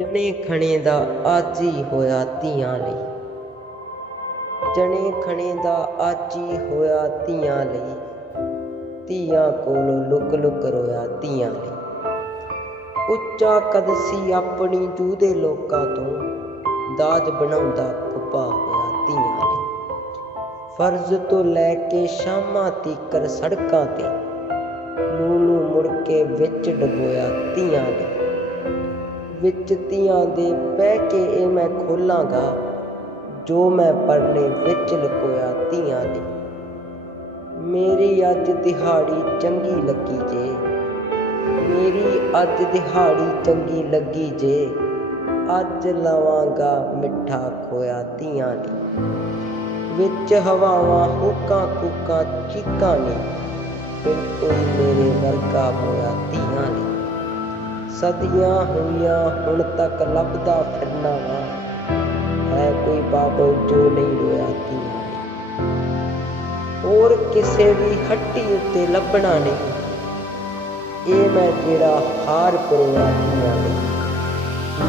ਜਣੇ ਖਣੇ ਦਾ ਅੱਜ ਹੋਇਆ ਧੀਆਂ ਲਈ। ਜਣੇ ਖਣੇ ਦਾ ਅੱਜ ਹੋਇਆ ਧੀਆਂ ਲਈ। ਧੀਆਂ ਕੋਲੋਂ ਲੁਕ ਲੁਕ ਰੋਇਆ ਧੀਆਂ ਲਈ। ਉੱਚਾ ਕਦ ਸੀ ਆਪਣੀ ਜੂਹ ਲੋਕਾਂ ਤੋਂ ਦਾਜ ਬਣਾਉਂਦਾ ਕੁੱਪਾ ਹੋਇਆ ਧੀਆਂ ਲਈ। ਫਰਜ਼ ਤੋਂ ਲੈ ਕੇ ਸ਼ਾਮਾਂ ਤੀਕਰ ਸੜਕਾਂ ਤੇ ਨੂੰ ਨੂੰ ਮੁੜ ਕੇ ਵਿੱਚ ਡਬੋਇਆ ਧੀਆਂ ਲਈ। ਵਿੱਚ ਧੀਆਂ ਦੇ ਬਹਿ ਕੇ ਇਹ ਮੈਂ ਖੋਲਾਂਗਾ, ਜੋ ਮੈਂ ਪਰਨੇ ਵਿੱਚ ਲੁਕੋਇਆ ਧੀਆਂ ਲਈ ਮੇਰੀ ਅੱਜ ਦਿਹਾੜੀ ਚੰਗੀ ਲੱਗੀ ਜੇ। ਮੇਰੀ ਅੱਜ ਦਿਹਾੜੀ ਚੰਗੀ ਲੱਗੀ ਜੇ। ਅੱਜ ਲਵਾਂਗਾ ਮਿੱਠਾ ਖੋਇਆ ਧੀਆਂ ਦੀ। ਵਿੱਚ ਹਵਾਵਾਂ, ਹੂਕਾਂ ਕੁੱਕਾਂ, ਚੀਕਾਂ ਨੇ। ਫਿਰ ਮੇਰੇ ਵਰਗਾ ਹੋਇਆ ਧੀਆਂ ਲਈ ਸਦੀਆਂ ਹੋਈਆਂ, ਹੁਣ ਤੱਕ ਲੱਭਦਾ ਫਿਰਨਾ ਵਾ। ਹੈ ਕੋਈ ਬਾਬਲ ਜੋ ਨਹੀਂ ਰੋਇਆ ਧੀਆਂ ਹੋਰ ਕਿਸੇ ਵੀ ਹੱਟੀ ਉੱਤੇ ਲੱਭਣਾ ਨਹੀਂ। ਇਹ ਮੈਂ ਜਿਹੜਾ ਹਾਰ ਪਰੋਇਆ ਧੀਆਂ ਲਈ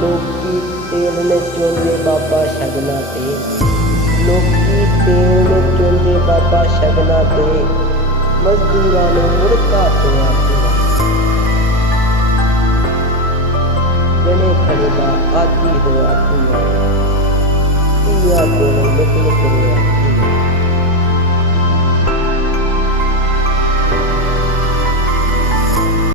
ਲੋਕੀ ਤੇਲ ਨੇ ਚੋਂਦੇ ਬਾਬਾ ਸ਼ਗਨਾ ਤੇ। ਲੋਕੀ ਤੇਲ ਨੇ ਚੋਂਦੇ ਬਾਬਾ ਸ਼ਗਨਾ ਤੇ। ਮਜ਼ਦੂਰਾਂ ਨੂੰ ਮੁੜਕਾ ਤੋਆ ਧੀਆਂ ਜਣੇ ਖੜੇ ਦਾ